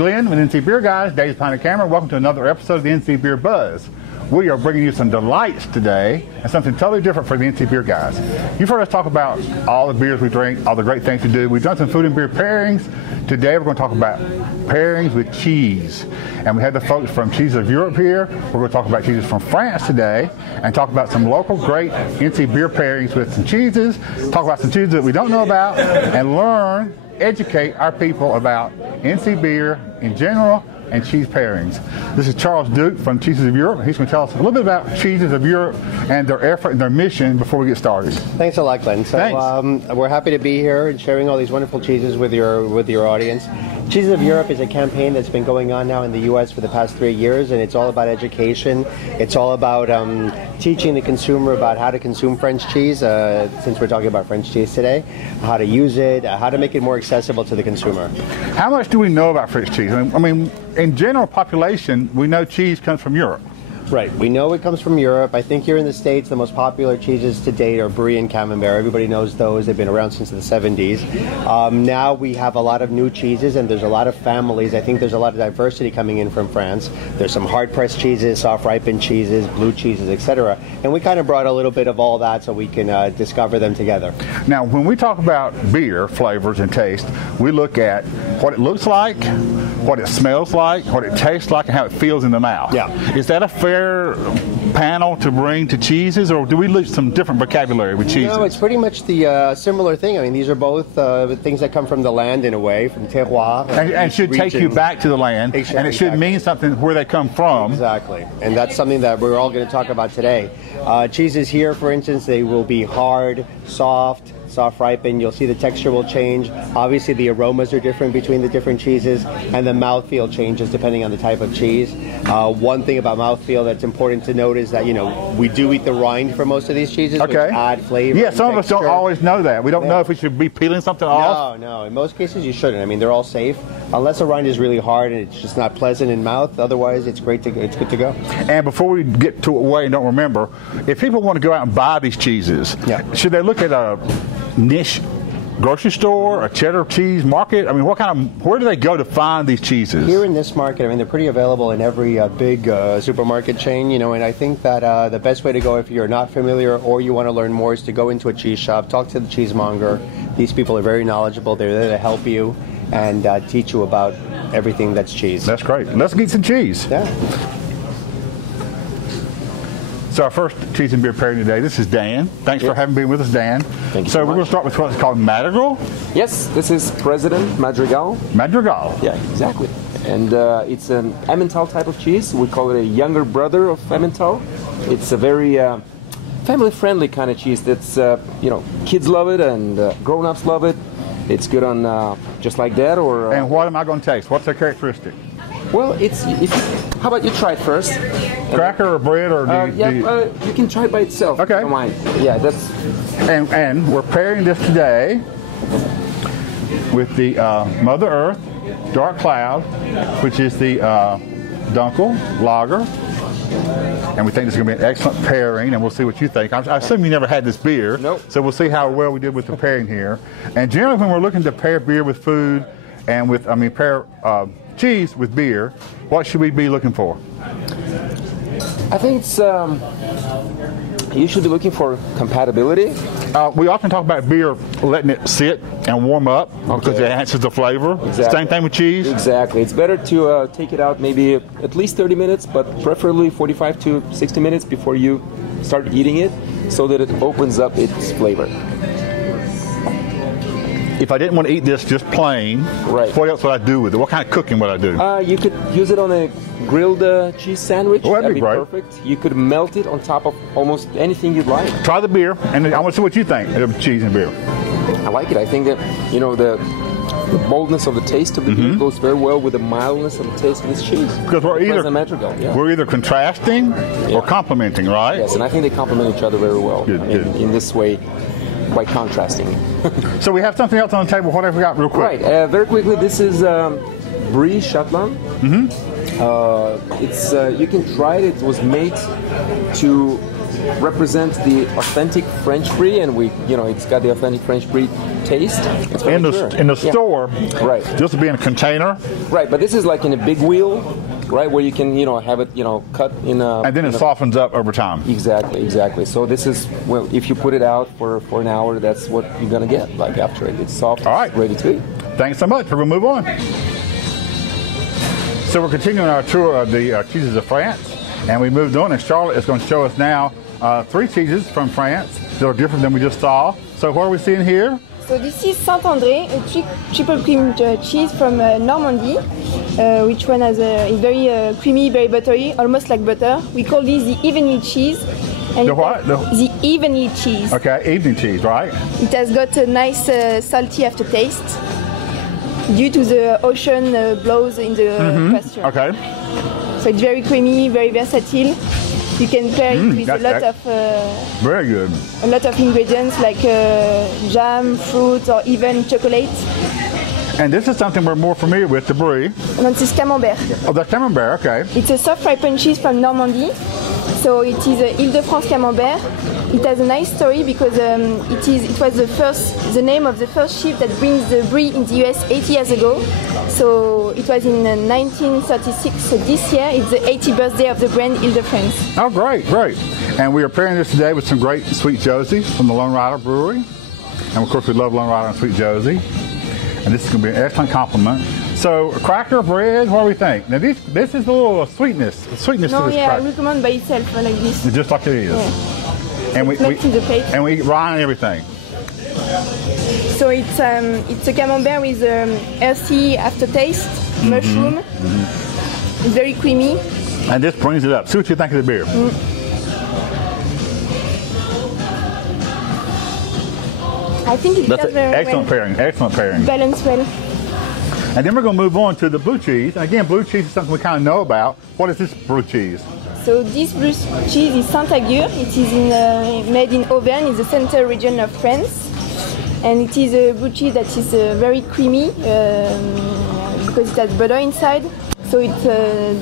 Glenn with NC Beer Guys. Dave's behind the camera. Welcome to another episode of the NC Beer Buzz. We are bringing you some delights today and something totally different for the NC Beer Guys. You've heard us talk about all the beers we drink, all the great things we do. We've done some food and beer pairings. Today we're going to talk about pairings with cheese. And we have the folks from Cheeses of Europe here. We're going to talk about cheeses from France today and talk about some local great NC beer pairings with some cheeses, talk about some cheeses that we don't know about, and learn, educate our people about NC beer in general and cheese pairings. This is Charles Duke from Cheeses of Europe. He's going to tell us a little bit about Cheeses of Europe and their effort and their mission before we get started. Thanks a lot, Glenn. So we're happy to be here and sharing all these wonderful cheeses with your audience. Cheeses of Europe is a campaign that's been going on now in the U.S. for the past 3 years, and it's all about education. It's all about teaching the consumer about how to consume French cheese, since we're talking about French cheese today, how to use it, how to make it more accessible to the consumer. How much do we know about French cheese? I mean, in general population, we know cheese comes from Europe. Right, we know it comes from Europe. I think here in the States, the most popular cheeses to date are Brie and Camembert. Everybody knows those. They've been around since the 70s. Now we have a lot of new cheeses, and there's a lot of families. I think there's a lot of diversity coming in from France. There's some hard-pressed cheeses, soft-ripened cheeses, blue cheeses, etc. And we kind of brought a little bit of all that so we can discover them together. Now, when we talk about beer flavors and taste, we look at what it looks like, what it smells like, what it tastes like, and how it feels in the mouth. Yeah. Is that a fair panel to bring to cheeses, or do we use some different vocabulary with cheeses? No, it's pretty much the similar thing. I mean, these are both things that come from the land in a way, from terroir. And should take you back to the land, and it should mean something where they come from. Exactly, and that's something that we're all going to talk about today. Cheeses here, for instance, they will be hard, soft ripened. You'll see the texture will change. Obviously the aromas are different between the different cheeses, and the mouthfeel changes depending on the type of cheese. One thing about mouthfeel that's important to note is that, you know, we do eat the rind for most of these cheeses, which add flavor. Yeah, some of us don't always know that. We don't know if we should be peeling something off. No, in most cases you shouldn't. I mean, they're all safe, unless the rind is really hard and it's just not pleasant in mouth. Otherwise, it's good to go. And before we get to away and don't remember, if people want to go out and buy these cheeses, should they look at a niche grocery store, a cheddar cheese market? I mean, where do they go to find these cheeses? Here in this market, I mean, they're pretty available in every big supermarket chain, you know, and I think that the best way to go if you're not familiar or you want to learn more is to go into a cheese shop, talk to the cheesemonger. These people are very knowledgeable. They're there to help you and teach you about everything that's cheese. That's great. Let's get some cheese. Yeah. So our first cheese and beer pairing today, this is Dan. Thanks for having been with us, Dan. Thank you so we're going to start with what's called Madrigal. Yes, this is President Madrigal. Madrigal. Yeah, exactly. And it's an Emmental type of cheese. We call it a younger brother of Emmental. It's a very family-friendly kind of cheese that's, you know, kids love it and grown-ups love it. It's good on just like that. Or and what am I going to taste? What's the characteristic? Well, how about you try it first? Cracker or bread or you can try it by itself. Okay. Don't mind. Yeah, that's. And we're pairing this today with the Mother Earth Dark Cloud, which is the Dunkel Lager, and we think this is going to be an excellent pairing. And we'll see what you think. I assume you never had this beer, nope. So we'll see how well we did with the pairing here. And generally, when we're looking to pair beer with food, and pair cheese with beer, what should we be looking for? I think it's you should be looking for compatibility. We often talk about beer letting it sit and warm up because it enhances the flavor. Exactly. Same thing with cheese. Exactly. It's better to take it out maybe at least 30 minutes, but preferably 45 to 60 minutes before you start eating it, so that it opens up its flavor. If I didn't want to eat this just plain, what else would I do with it? What kind of cooking would I do? You could use it on a grilled cheese sandwich. Oh, that'd be great. Perfect. You could melt it on top of almost anything you'd like. Try the beer, and I want to see what you think of cheese and beer. I like it. I think that, you know, the boldness of the taste of the beer goes very well with the mildness of the taste of this cheese. Because we're either contrasting or complementing, right? Yes, and I think they complement each other very well. Good. In this way. By contrasting. So we have something else on the table. What have we got real quick? Right, very quickly, this is Brie Chatelain. It's you can try it. It was made to represents the authentic French brie, and it's got the authentic French brie taste. It's In the store, right? Just to be in a container, right. But this is like in a big wheel, right, where you can have it cut in a. And then it softens up over time. Exactly. So this is if you put it out for an hour, that's what you're gonna get. Like after it's soft, all right, ready to eat. Thanks so much. We're gonna move on. So we're continuing our tour of the cheeses of France, and we moved on, and Charlotte is going to show us now 3 cheeses from France that are different than we just saw. So what are we seeing here? So this is Saint-André, a triple cream cheese from Normandy, which one is very creamy, very buttery, almost like butter. We call this the evenly cheese. And The what? The evenly cheese. Okay, evening cheese, right? It has got a nice salty aftertaste due to the ocean blows in the pasture. Okay. So it's very creamy, very versatile. You can pair it with very good. a lot of ingredients like jam, fruit, or even chocolate. And this is something we're more familiar with, the brie. And this is Camembert. Oh, the Camembert, okay. It's a soft ripened cheese from Normandy. So it is Ile-de-France Camembert. It has a nice story because it was the name of the first ship that brings the brie in the US 80 years ago. So it was in 1936. So this year it's the 80th birthday of the brand Ile-de-France. Oh, great. And we are pairing this today with some great Sweet Josie from the Lone Rider Brewery. And of course we love Lone Rider and Sweet Josie. And this is going to be an excellent compliment. So, cracker, bread, what do we think? Now, this is a little sweetness to this cracker. I recommend by itself like this. It's just like it is. Yeah. And we in the plate. And we eat raw and everything. So it's a camembert with earthy aftertaste, mushroom. It's very creamy. And this brings it up. See what you think of the beer. I think it does very excellent pairing. Excellent pairing. Balanced well. And then we're going to move on to the blue cheese. And again, blue cheese is something we kind of know about. What is this blue cheese? So this blue cheese is Saint-Agur. It is made in Auvergne, in the center region of France. And it is a blue cheese that is very creamy because it has butter inside. So it's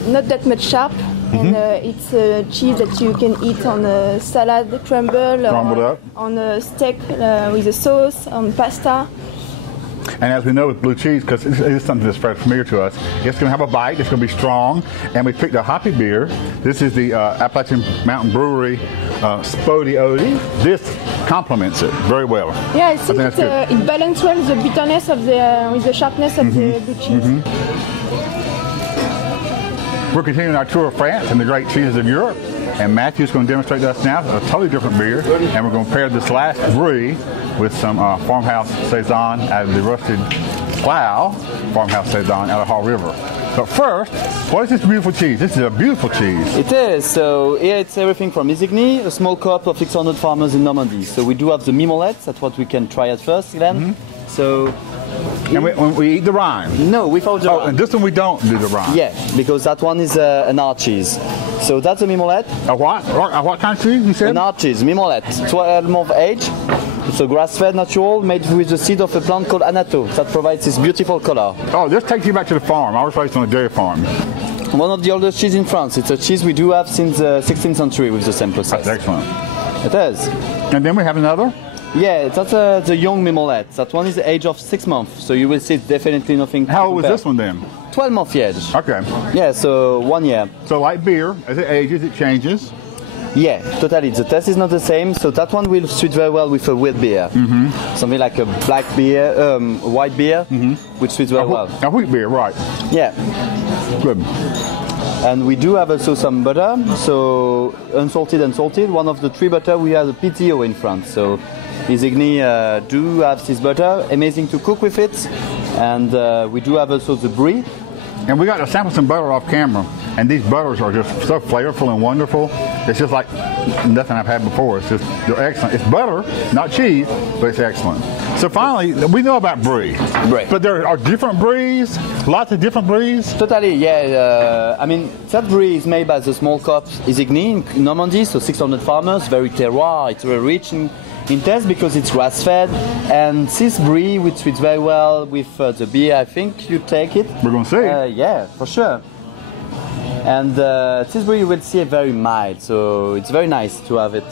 not that much sharp. And it's a cheese that you can eat on a salad, crumbled up. On a steak with a sauce, on pasta. And as we know with blue cheese, because it is something that's very familiar to us, it's going to have a bite, it's going to be strong, and we picked a hoppy beer. This is the Appalachian Mountain Brewery Spody Odie. This complements it very well. Yeah, I think it balances well the bitterness of with the sharpness of the blue cheese. We're continuing our tour of France and the great cheeses of Europe, and Matthew's going to demonstrate to us now a totally different beer, and we're going to pair this last brie with some Farmhouse Saison out of the Rusted Plow Farmhouse Saison out of Haw River. But first, what is this beautiful cheese? This is a beautiful cheese. It is. So here it's everything from Isigny, a small co-op of 600 farmers in Normandy. So we do have the Mimolette, that's what we can try at first, Glenn. So... And we eat the rind? No, without the rind. And this one we don't do the rind? Yeah, because that one is an hard cheese. So that's a Mimolette. A what? A what kind of cheese you said? An hard cheese, Mimolette. 12 month age. It's a grass-fed natural made with the seed of a plant called anato that provides this beautiful color. Oh, this takes you back to the farm. I was raised on a dairy farm. One of the oldest cheese in France. It's a cheese we do have since the 16th century with the same process. That's excellent. It is. And then we have another? Yeah, that's the young Mimolette. That one is the age of 6 months, so you will see it's definitely nothing. How old was this one then? 12 month age. Okay. Yeah, so 1 year. So like beer, as it ages, it changes? Yeah, totally. The taste is not the same, so that one will suit very well with a wheat beer. Something like a black beer, white beer, which suits very well. A wheat beer, right. Yeah. Good. And we do have also some butter, so unsalted and salted. One of the 3 butter we have a PTO in France, so Isigny do have this butter, amazing to cook with it, and we do have also the brie. And we got to sample some butter off camera, and these butters are just so flavorful and wonderful. It's just like nothing I've had before. It's just, they're excellent. It's butter, not cheese, but it's excellent. So finally, we know about brie. But there are different bries, lots of different bries. Totally, yeah. I mean, that brie is made by the small co-op Isigny in Normandy, so 600 farmers, very terroir, it's very rich in taste because it's grass-fed, and this brie, which fits very well with the beer, I think you take it. We're going to see. Yeah, for sure. And this brewery you will see very mild, so it's very nice to have it.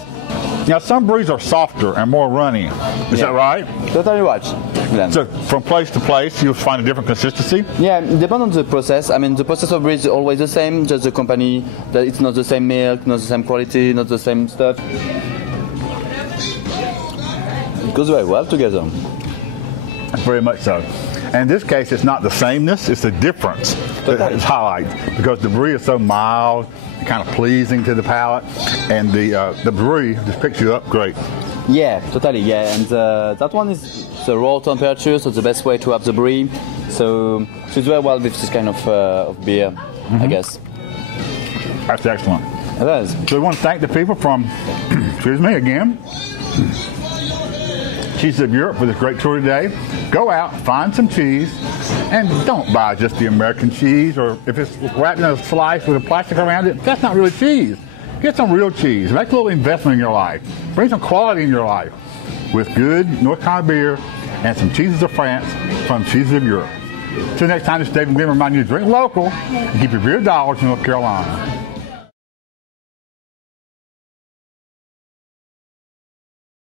Now, some breweries are softer and more runny. Is that right? Totally right. Glenn. So from place to place, you'll find a different consistency? Yeah, depend on the process. I mean, the process of brewery is always the same, just the company, that it's not the same milk, not the same quality, not the same stuff. It goes very well together. Very much so. And in this case, it's not the sameness, it's the difference that is highlighted, because the brewery is so mild, kind of pleasing to the palate, and the brewery just picks you up great. Yeah, totally, yeah. And that one is the raw temperature, so the best way to have the brewery. So it's very well with this kind of beer, I guess. That's excellent. It is. So we want to thank the people from, excuse me again, Cheeses of Europe for this great tour today. Go out, find some cheese, and don't buy just the American cheese, or if it's wrapped in a slice with a plastic around it, that's not really cheese. Get some real cheese. Make a little investment in your life. Bring some quality in your life with good North Carolina beer and some cheeses of France from Cheeses of Europe. Till next time, this is David Glenn reminding you to drink local and keep your beer dollars in North Carolina.